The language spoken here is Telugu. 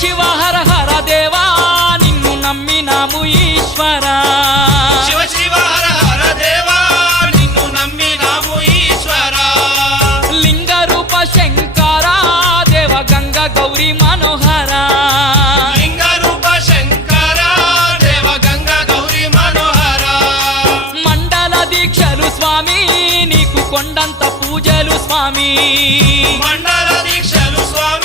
శివ హర హర దేవా నిన్ను నమ్మినాము ఈశ్వరా శివ శివ హర హర దేవా నిన్ను నమ్మినాము ఈశ్వరా లింగ రూప శంకర దేవ గంగ గౌరీ మనోహర లింగ రూప శంకర దేవ గంగ గౌరీ మనోహర మండల దీక్షలు స్వామి నీకు కొండంత పూజలు స్వామి మండల దీక్షలు స్వామి